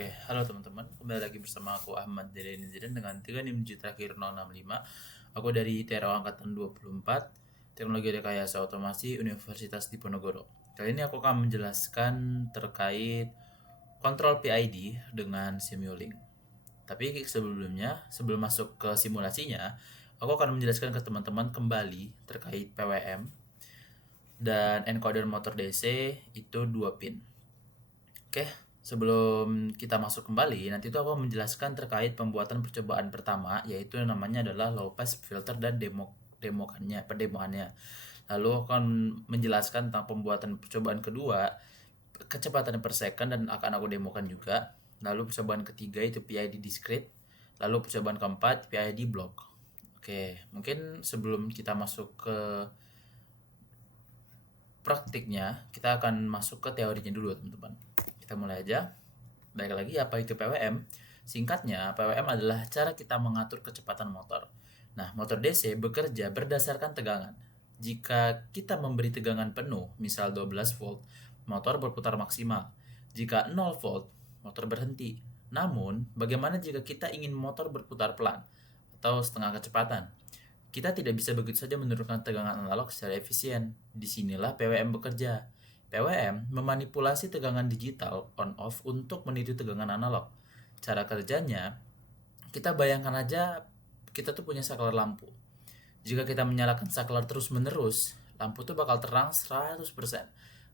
Oke, halo teman-teman. Kembali lagi bersama aku Ahmad Deden dengan 3 NIM terakhir 065. Aku dari TRO angkatan 24, Teknologi Rekayasa Otomasi Universitas Diponegoro. Kali ini aku akan menjelaskan terkait kontrol PID dengan Simulink. Tapi sebelumnya, sebelum masuk ke simulasinya, aku akan menjelaskan ke teman-teman kembali terkait PWM dan encoder motor DC itu 2 pin. Oke, sebelum kita masuk kembali, nanti itu aku menjelaskan terkait pembuatan percobaan pertama, yaitu yang namanya adalah low pass filter dan pendemoannya. Lalu akan menjelaskan tentang pembuatan percobaan kedua, kecepatan per second, dan akan aku demokan juga. Lalu percobaan ketiga itu PID discrete, lalu percobaan keempat PID block. Oke, mungkin sebelum kita masuk ke praktiknya, kita akan masuk ke teorinya dulu teman-teman. Kita mulai aja. Baik lagi, apa itu PWM? Singkatnya, PWM adalah cara kita mengatur kecepatan motor. Nah, motor DC bekerja berdasarkan tegangan. Jika kita memberi tegangan penuh, misal 12 volt, motor berputar maksimal. Jika 0 volt, motor berhenti. Namun, bagaimana jika kita ingin motor berputar pelan atau setengah kecepatan? Kita tidak bisa begitu saja menurunkan tegangan analog secara efisien. Disinilah PWM bekerja. PWM memanipulasi tegangan digital on-off untuk meniru tegangan analog. Cara kerjanya, kita bayangkan aja kita tuh punya saklar lampu. Jika kita menyalakan saklar terus-menerus, lampu tuh bakal terang 100%.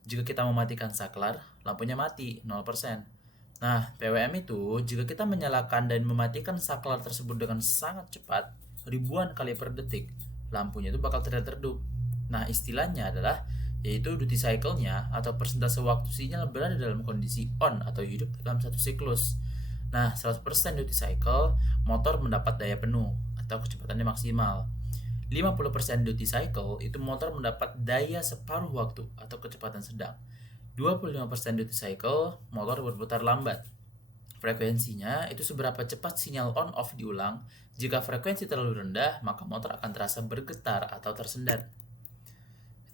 Jika kita mematikan saklar, lampunya mati 0%. Nah, PWM itu jika kita menyalakan dan mematikan saklar tersebut dengan sangat cepat, ribuan kali per detik, lampunya itu bakal terlihat redup. Nah, istilahnya adalah yaitu duty cycle-nya atau persentase waktu sinyal berada dalam kondisi on atau hidup dalam satu siklus. Nah, 100% duty cycle, motor mendapat daya penuh atau kecepatannya maksimal. 50% duty cycle, itu motor mendapat daya separuh waktu atau kecepatan sedang. 25% duty cycle, motor berputar lambat. Frekuensinya itu seberapa cepat sinyal on off diulang. Jika frekuensi terlalu rendah, maka motor akan terasa bergetar atau tersendat.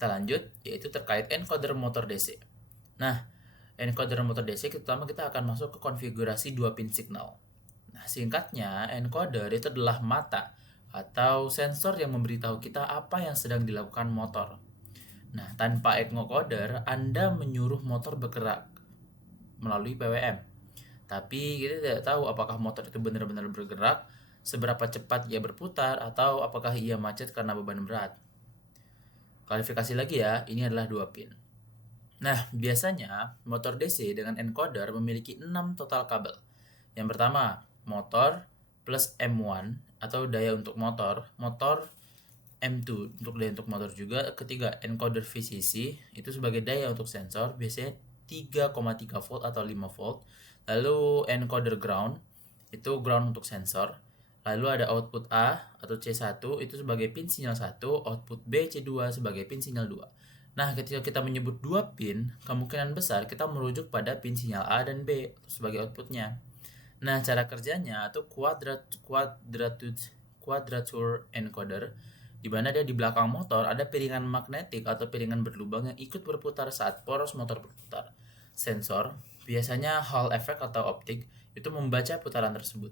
Kita lanjut, yaitu terkait encoder motor DC. Nah, encoder motor DC terutama kita akan masuk ke konfigurasi 2 pin signal. Nah, singkatnya, encoder itu adalah mata atau sensor yang memberitahu kita apa yang sedang dilakukan motor. Nah, tanpa encoder, Anda menyuruh motor bergerak melalui PWM. Tapi kita tidak tahu apakah motor itu benar-benar bergerak, seberapa cepat ia berputar, atau apakah ia macet karena beban berat. Klarifikasi lagi ya, ini adalah 2 pin. Nah, biasanya motor DC dengan encoder memiliki 6 total kabel. Yang pertama, motor plus M1 atau daya untuk motor M2 untuk daya untuk motor juga. Ketiga, encoder VCC itu sebagai daya untuk sensor, biasanya 3,3 volt atau 5 volt. Lalu encoder ground itu ground untuk sensor. Lalu ada output A atau C1 itu sebagai pin sinyal 1, output B C2 sebagai pin sinyal 2. Nah, ketika kita menyebut 2 pin, kemungkinan besar kita merujuk pada pin sinyal A dan B sebagai outputnya. Nah, cara kerjanya itu quadrature encoder, di mana dia di belakang motor ada piringan magnetik atau piringan berlubang yang ikut berputar saat poros motor berputar. Sensor, biasanya Hall effect atau optik, itu membaca putaran tersebut.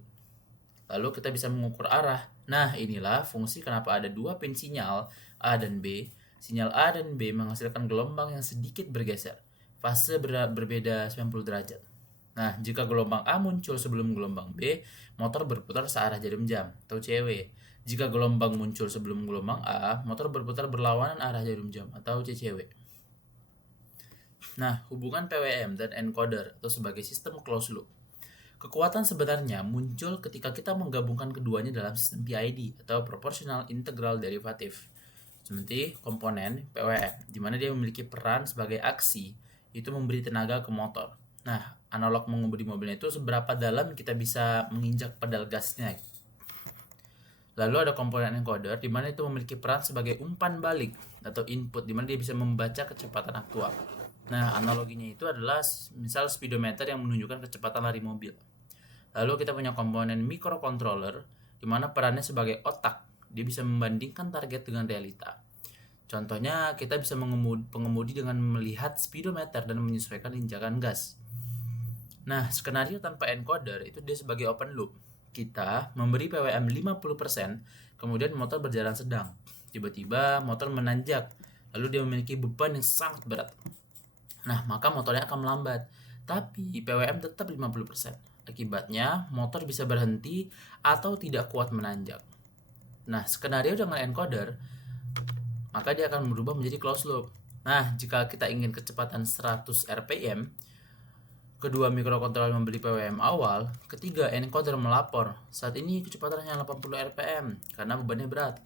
Lalu kita bisa mengukur arah. Nah, inilah fungsi kenapa ada 2 pin sinyal A dan B. Sinyal A dan B menghasilkan gelombang yang sedikit bergeser. Fase berbeda 90 derajat. Nah, jika gelombang A muncul sebelum gelombang B, motor berputar searah jarum jam atau CW. Jika gelombang muncul sebelum gelombang A, motor berputar berlawanan arah jarum jam atau CCW. Nah, hubungan PWM dan encoder atau sebagai sistem closed loop. Kekuatan sebenarnya muncul ketika kita menggabungkan keduanya dalam sistem PID atau Proportional Integral Derivative. Seperti komponen PWM, di mana dia memiliki peran sebagai aksi, itu memberi tenaga ke motor. Nah, analog mengemudi mobilnya itu seberapa dalam kita bisa menginjak pedal gasnya. Lalu ada komponen encoder, di mana itu memiliki peran sebagai umpan balik atau input, di mana dia bisa membaca kecepatan aktual. Nah, analoginya itu adalah misal speedometer yang menunjukkan kecepatan lari mobil. Lalu kita punya komponen microcontroller, di mana perannya sebagai otak. Dia bisa membandingkan target dengan realita. Contohnya, kita bisa pengemudi dengan melihat speedometer dan menyesuaikan injakan gas. Nah, skenario tanpa encoder itu dia sebagai open loop. Kita memberi PWM 50%, kemudian motor berjalan sedang. Tiba-tiba motor menanjak, lalu dia memiliki beban yang sangat berat. Nah, maka motornya akan melambat. Tapi PWM tetap 50%. Akibatnya, motor bisa berhenti atau tidak kuat menanjak. Nah, skenario dengan encoder, maka dia akan berubah menjadi closed loop. Nah, jika kita ingin kecepatan 100 rpm, kedua mikrokontroler membeli PWM awal, ketiga encoder melapor, saat ini kecepatan hanya 80 rpm karena bebannya berat.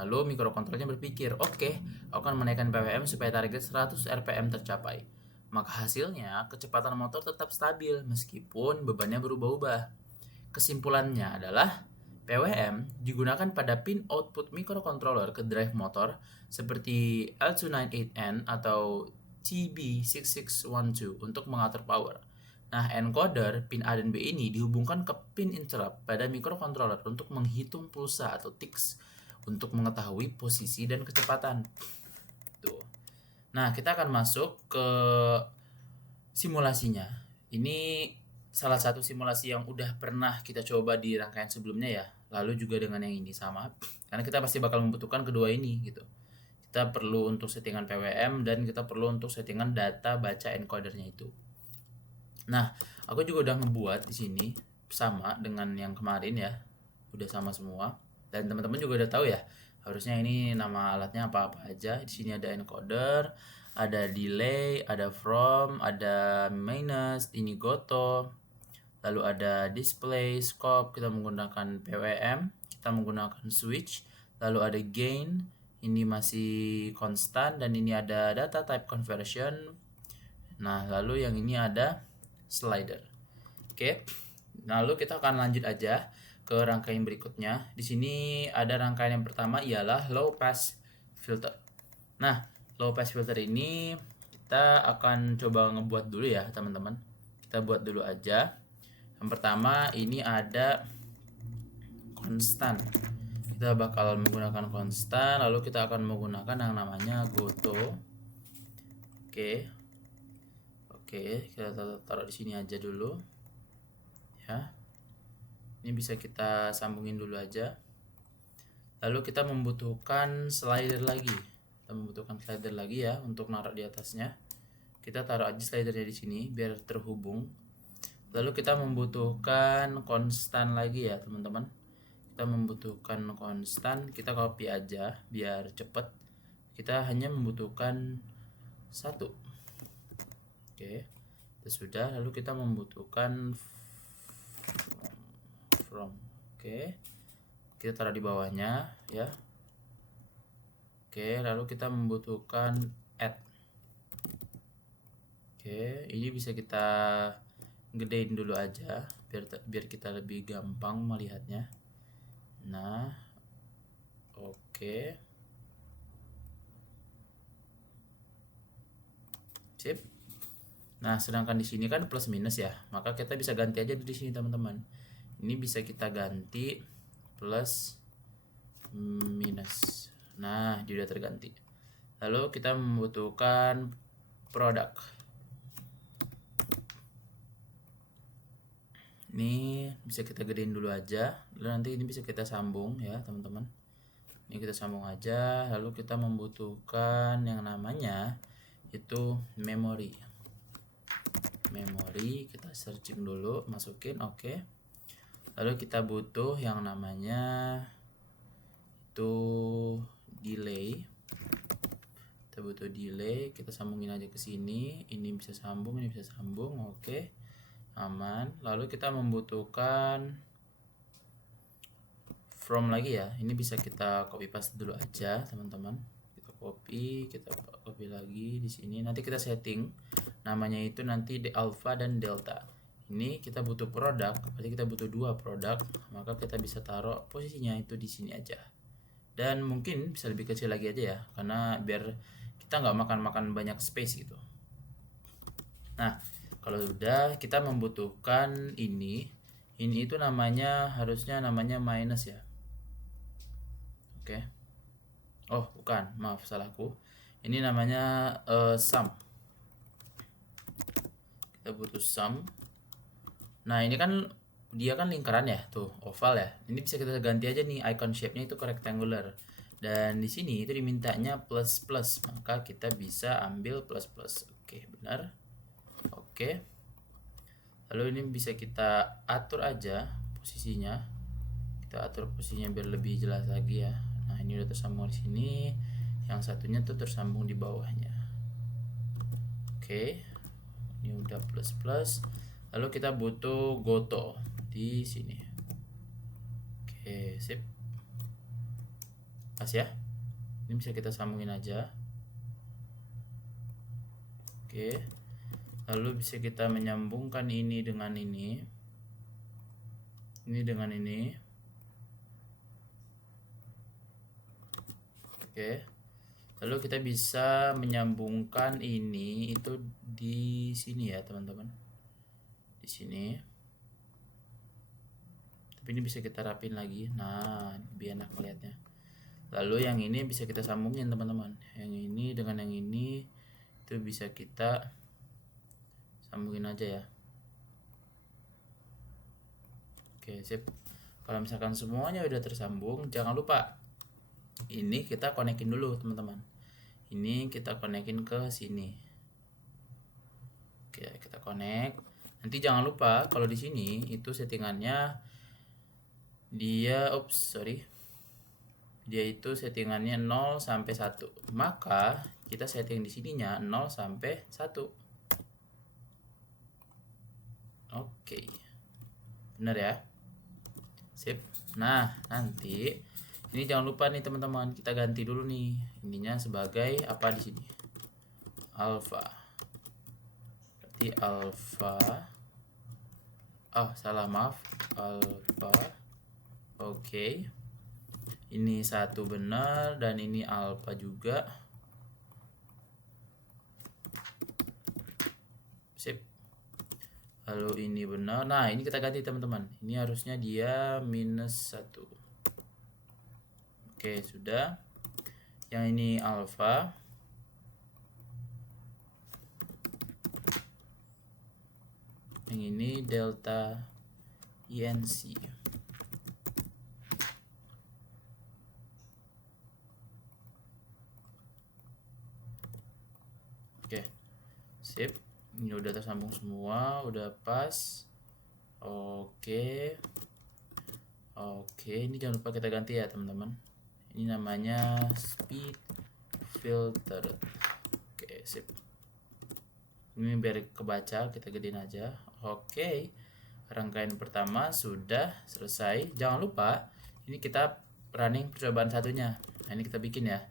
Lalu mikrokontrolernya berpikir, oke, aku akan menaikkan PWM supaya target 100 rpm tercapai. Maka hasilnya, kecepatan motor tetap stabil meskipun bebannya berubah-ubah. Kesimpulannya adalah PWM digunakan pada pin output mikrokontroler ke drive motor seperti L298N atau TB6612 untuk mengatur power. Nah, encoder pin A dan B ini dihubungkan ke pin interrupt pada mikrokontroler untuk menghitung pulsa atau ticks untuk mengetahui posisi dan kecepatan. Tuh. Nah, kita akan masuk ke simulasinya. Ini salah satu simulasi yang udah pernah kita coba di rangkaian sebelumnya ya. Lalu juga dengan yang ini sama. Karena kita pasti bakal membutuhkan kedua ini gitu. Kita perlu untuk settingan PWM dan kita perlu untuk settingan data baca encodernya itu. Nah, aku juga udah ngebuat di sini sama dengan yang kemarin ya. Udah sama semua. Dan teman-teman juga udah tahu ya. Harusnya ini nama alatnya apa-apa aja. Di sini ada encoder, ada delay, ada from, ada minus, ini goto. Lalu ada display, scope, kita menggunakan PWM, kita menggunakan switch, lalu ada gain, ini masih konstan, dan ini ada data type conversion. Nah, lalu yang ini ada slider. Oke. Lalu kita akan lanjut aja ke rangkaian berikutnya. Di sini ada rangkaian yang pertama ialah low pass filter. Nah, low pass filter ini kita akan coba ngebuat dulu ya, teman-teman. Kita buat dulu aja. Yang pertama ini ada konstan. Kita bakal menggunakan konstan, lalu kita akan menggunakan yang namanya goto. Oke. Oke, kita taruh di sini aja dulu. Ya. Ini bisa kita sambungin dulu aja. Lalu kita membutuhkan slider lagi. Kita membutuhkan slider lagi ya untuk naruh di atasnya. Kita taruh aja slidernya di sini biar terhubung. Lalu kita membutuhkan konstan lagi ya, teman-teman. Kita membutuhkan konstan, kita copy aja biar cepet. Kita hanya membutuhkan satu. Oke, itu sudah. Lalu kita membutuhkan from. Oke, kita taruh di bawahnya ya. Oke, lalu kita membutuhkan add. Oke, ini bisa kita gedein dulu aja biar kita lebih gampang melihatnya. Nah, oke. Sip. Nah, sedangkan di sini kan plus minus ya, maka kita bisa ganti aja di sini teman-teman. Ini bisa kita ganti plus minus. Nah, dia udah terganti. Lalu kita membutuhkan produk. Ini bisa kita gedein dulu aja. Lalu nanti ini bisa kita sambung ya, teman-teman. Ini kita sambung aja. Lalu kita membutuhkan yang namanya itu memori. Memori kita searching dulu, masukin, oke. Lalu kita butuh yang namanya itu delay. Kita butuh delay, kita sambungin aja ke sini. Ini bisa sambung, ini bisa sambung, oke. Aman. Lalu kita membutuhkan from lagi ya. Ini bisa kita copy paste dulu aja, teman-teman. Kita copy lagi di sini. Nanti kita setting namanya itu nanti alpha dan delta. Ini kita butuh produk, berarti kita butuh dua produk, maka kita bisa taruh posisinya itu di sini aja. Dan mungkin bisa lebih kecil lagi aja ya, karena biar kita nggak makan banyak space gitu. Nah, kalau sudah kita membutuhkan ini itu namanya harusnya namanya minus ya. Oke. Oh, bukan, maaf salahku. Ini namanya sum. Kita butuh sum. Nah, ini kan dia kan lingkaran ya, tuh oval ya. Ini bisa kita ganti aja nih icon shape-nya itu ke rectangular. Dan di sini itu dimintanya plus plus, maka kita bisa ambil plus plus. Oke, benar. Oke. Lalu ini bisa kita atur aja posisinya. Kita atur posisinya biar lebih jelas lagi ya. Nah, ini udah tersambung di sini. Yang satunya tuh tersambung di bawahnya. Oke. Ini udah plus plus. Lalu kita butuh goto di sini. Oke, sip. Pas ya. Ini bisa kita sambungin aja. Oke. Lalu bisa kita menyambungkan ini dengan ini. Ini dengan ini. Oke. Lalu kita bisa menyambungkan ini itu di sini ya, teman-teman. Di sini. Tapi ini bisa kita rapin lagi. Nah, biar enak melihatnya. Lalu yang ini bisa kita sambungin, teman-teman. Yang ini dengan yang ini itu bisa kita sambungin aja ya. Oke, sip. Kalau misalkan semuanya udah tersambung, jangan lupa ini kita konekin dulu, teman-teman. Ini kita konekin ke sini. Oke, kita connect. Nanti jangan lupa kalau di sini itu settingannya dia dia itu settingannya 0 sampai 1. Maka kita setting di sininya 0 sampai 1. Oke. Benar ya? Sip. Nah, nanti ini jangan lupa nih teman-teman, kita ganti dulu nih ininya sebagai apa di sini? Alpha. Berarti alpha. Oh, salah, maaf. Alpha. Oke. Ini satu benar dan ini alpha juga. Sip. Lalu ini benar. Nah, ini kita ganti teman-teman. Ini harusnya dia -1. Oke, sudah. Yang ini alpha. Yang ini delta INC. Oke, sip. Ini udah tersambung semua, udah pas. Oke. Oke, ini jangan lupa kita ganti ya, teman-teman. Ini namanya speed filter. Oke, sip. Ini biar kebaca, kita gedein aja. Oke. Rangkaian pertama sudah selesai. Jangan lupa, ini kita running percobaan satunya. Nah, ini kita bikin ya.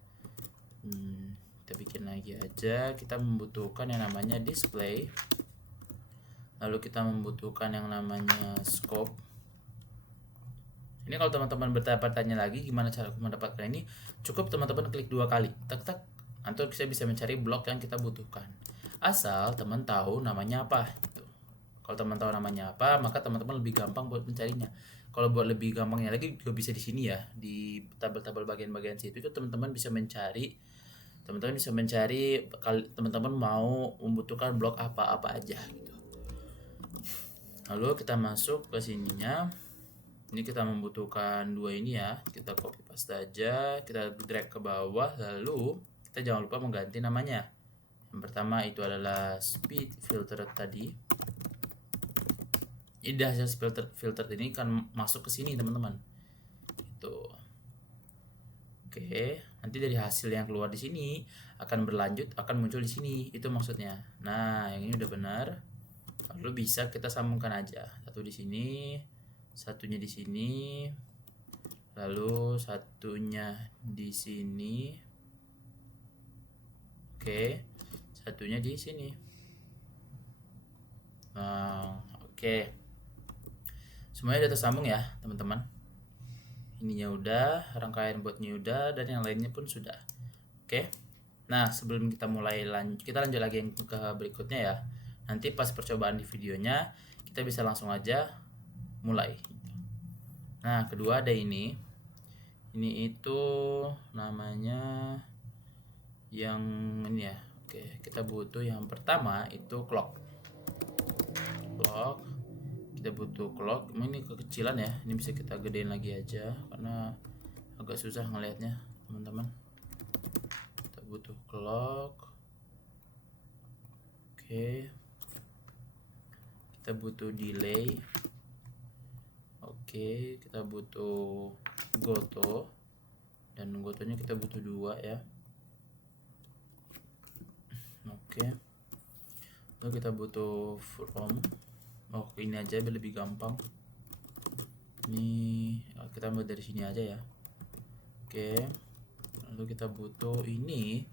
Kita bikin lagi aja. Kita membutuhkan yang namanya display. Lalu kita membutuhkan yang namanya scope. Ini kalau teman-teman bertanya lagi gimana cara mendapatkan ini, cukup teman-teman klik 2 kali, tak tak, nanti kita bisa mencari blok yang kita butuhkan. Asal teman tahu namanya apa. Gitu. Kalau teman tahu namanya apa, maka teman-teman lebih gampang buat mencarinya. Kalau buat lebih gampangnya lagi juga bisa di sini ya, di tabel-tabel bagian-bagian situ itu teman-teman bisa mencari. Teman-teman bisa mencari teman-teman mau membutuhkan blok apa-apa aja gitu. Lalu kita masuk ke sininya. Ini kita membutuhkan 2 ini ya. Kita copy paste aja, kita drag ke bawah, lalu kita jangan lupa mengganti namanya. Yang pertama itu adalah speed filter tadi. Ini hasil filter ini kan masuk ke sini, teman-teman. Itu. Oke, nanti dari hasil yang keluar di sini akan berlanjut, akan muncul di sini. Itu maksudnya. Nah, yang ini udah benar. Lalu bisa kita sambungkan aja. Satu di sini, satunya di sini, lalu satunya di sini. Oke, satunya di sini. Nah, oke. Semuanya udah tersambung ya, teman-teman. Ininya udah, rangkaian buatnya udah, dan yang lainnya pun sudah. Oke. Nah, sebelum kita mulai kita lanjut lagi yang ke berikutnya ya. Nanti pas percobaan di videonya, kita bisa langsung aja mulai. Nah, kedua ada ini. Ini itu namanya yang ini ya. Oke, kita butuh yang pertama itu clock. kita butuh clock. Ini kekecilan ya, ini bisa kita gedein lagi aja karena agak susah ngelihatnya teman-teman. Kita butuh clock. Oke, kita butuh delay. Oke, kita butuh goto, dan gotonya kita butuh 2 ya. Oke, lalu kita butuh from. Ini aja biar lebih gampang. Ini kita mulai dari sini aja ya. Oke, lalu kita butuh ini,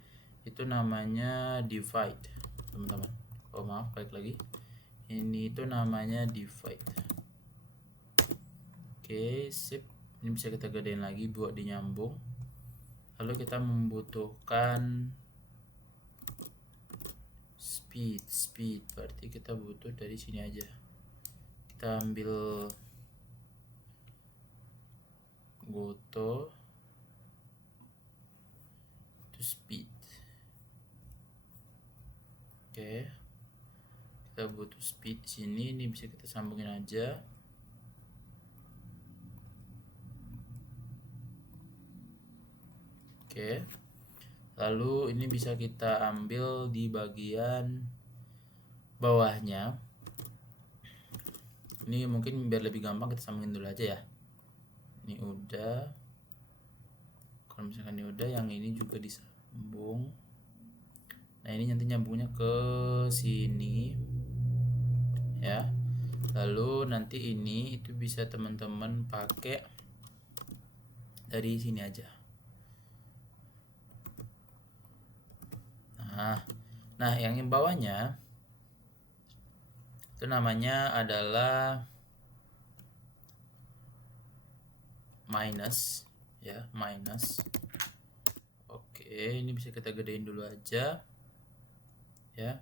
itu namanya divide teman-teman. Oh maaf, balik lagi, ini itu namanya divide. Oke, sip. Ini bisa kita gedein lagi buat dinyambung. Lalu kita membutuhkan speed, berarti kita butuh dari sini aja. Kita ambil goto to speed. Oke, kita butuh speed di sini. Ini bisa kita sambungin aja. Oke, lalu ini bisa kita ambil di bagian bawahnya. Ini mungkin biar lebih gampang kita sambungin dulu aja ya. Ini udah, kalau misalkan ini udah, yang ini juga disambung. Nah ini nanti nyambungnya ke sini ya. Lalu nanti ini itu bisa teman-teman pakai dari sini aja. Nah yang bawahnya itu namanya adalah minus ya, minus. Oke, ini bisa kita gedein dulu aja ya.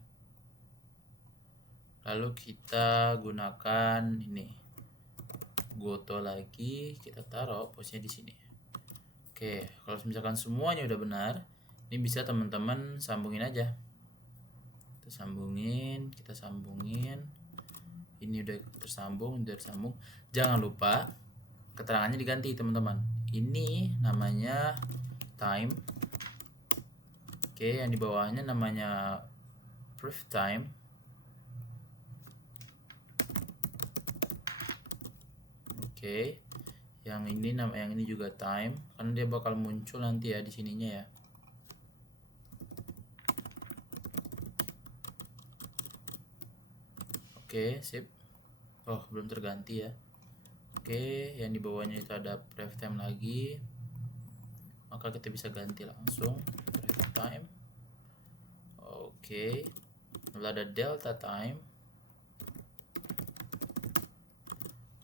Lalu kita gunakan ini goto lagi, kita taruh posisinya di sini. Oke, kalau misalkan semuanya udah benar, ini bisa teman-teman sambungin aja. Kita sambungin. Ini udah tersambung, Jangan lupa keterangannya diganti teman-teman. Ini namanya time. Oke, yang di bawahnya namanya proof time. Oke, yang ini juga time, karena dia bakal muncul nanti ya di sininya ya. Oke, sip. Oh, belum terganti ya. Oke, yang di bawahnya itu ada pref time lagi. Maka kita bisa ganti langsung pref time. Oke. Lalu ada delta time.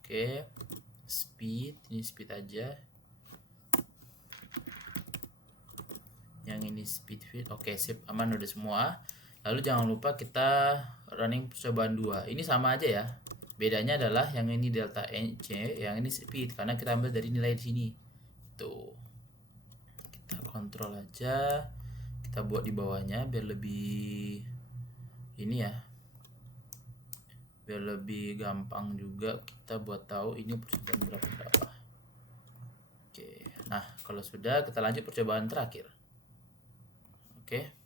Oke. Speed, ini speed aja. Yang ini speed fit. Oke, sip, aman udah semua. Lalu jangan lupa kita running percobaan 2. Ini sama aja ya. Bedanya adalah yang ini delta NC, yang ini speed, karena kita ambil dari nilai di sini. Tuh. Kita kontrol aja. Kita buat di bawahnya biar lebih ini ya. Biar lebih gampang juga kita buat tahu ini percobaan berapa. Oke. Nah, kalau sudah, kita lanjut percobaan terakhir. Oke.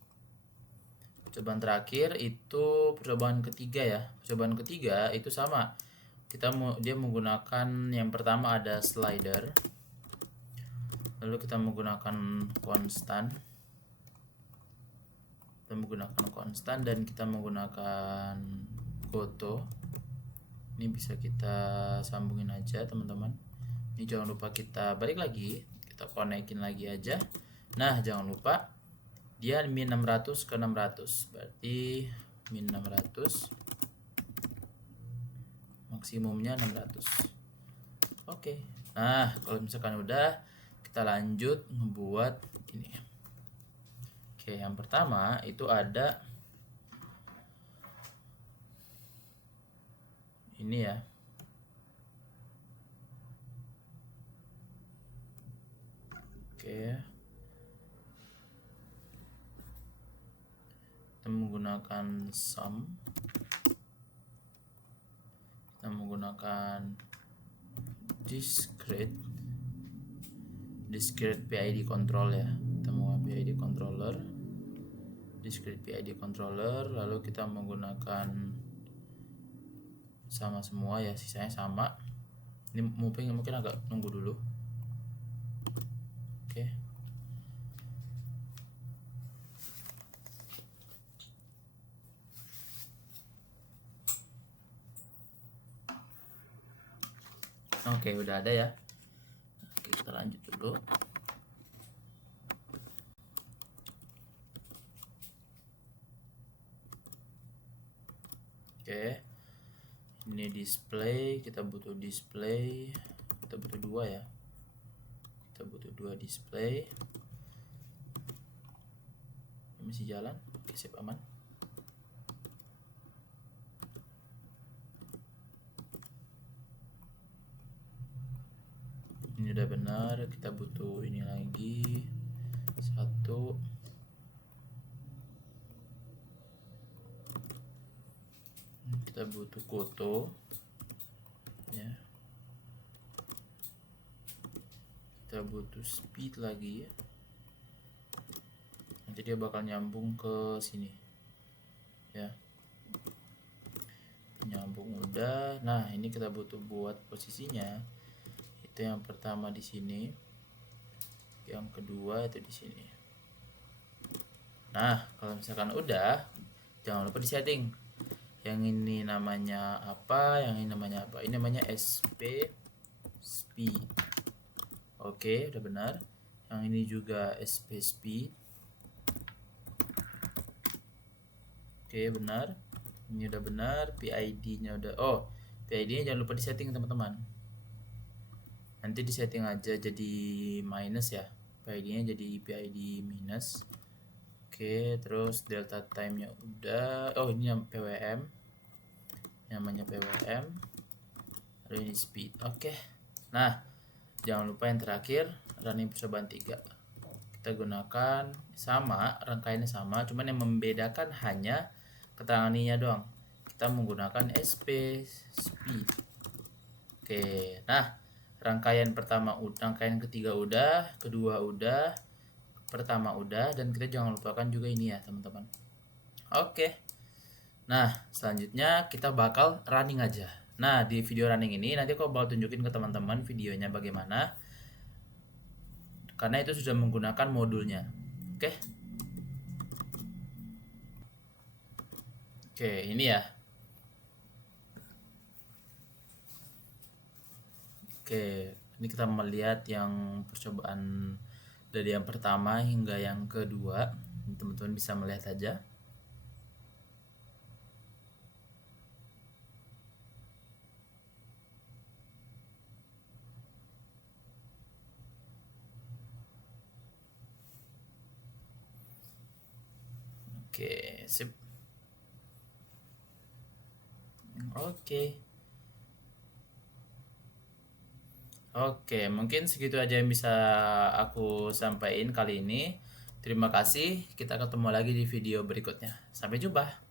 Percobaan terakhir itu percobaan ketiga ya. Percobaan ketiga itu sama. Dia menggunakan, yang pertama ada slider. Lalu kita menggunakan konstan. Dan kita menggunakan goto. Ini bisa kita sambungin aja teman-teman. Ini jangan lupa kita balik lagi, kita konekin lagi aja. Nah, jangan lupa dia min 600 ke 600, berarti min 600, maksimumnya 600. Oke. Nah, kalau misalkan udah, kita lanjut ngebuat ini. Oke, yang pertama itu ada ini ya. Oke. Kita menggunakan sum. Kita menggunakan discrete PID control ya. Kita mau PID controller, discrete PID controller, lalu kita menggunakan sama semua ya, sisanya sama. Ini mungkin agak nunggu dulu. Oke. Oke, udah ada ya. Oke, kita lanjut dulu. Oke, ini display, kita butuh display, kita butuh 2 ya, kita butuh 2 display. Ini masih jalan. Oke, sip, aman. Ini udah benar, kita butuh ini lagi 1. Kita butuh foto ya, kita butuh speed lagi ya, nanti dia bakal nyambung ke sini ya, nyambung udah. Nah, ini kita butuh buat posisinya, itu yang pertama di sini, yang kedua itu di sini. Nah, kalau misalkan udah, jangan lupa di setting. Yang ini namanya apa, yang ini namanya apa, ini namanya SP speed. Oke, udah benar. Yang ini juga SP speed. Oke, benar. Ini udah benar. PID nya udah, oh PID nya jangan lupa di setting teman-teman, nanti di setting aja jadi minus ya, PID nya jadi PID minus. Oke, terus delta time nya udah, oh ini yang PWM, namanya PWM, lalu ini speed. Oke, nah jangan lupa yang terakhir, running percobaan 3 kita gunakan sama, rangkaiannya sama, cuman yang membedakan hanya keterangan ininya doang, kita menggunakan SP speed. Oke, nah rangkaian pertama, rangkaian ketiga udah, kedua udah, pertama udah, dan kita jangan lupakan juga ini ya teman-teman. Oke, nah selanjutnya kita bakal running aja. Nah, di video running ini nanti aku bakal tunjukin ke teman-teman videonya bagaimana, karena itu sudah menggunakan modulnya. Oke, ini ya. Oke, ini kita melihat yang percobaan dari yang pertama hingga yang kedua. Teman-teman bisa melihat aja. Oke, sip. Oke, mungkin segitu aja yang bisa aku sampaikan kali ini. Terima kasih, kita ketemu lagi di video berikutnya. Sampai jumpa.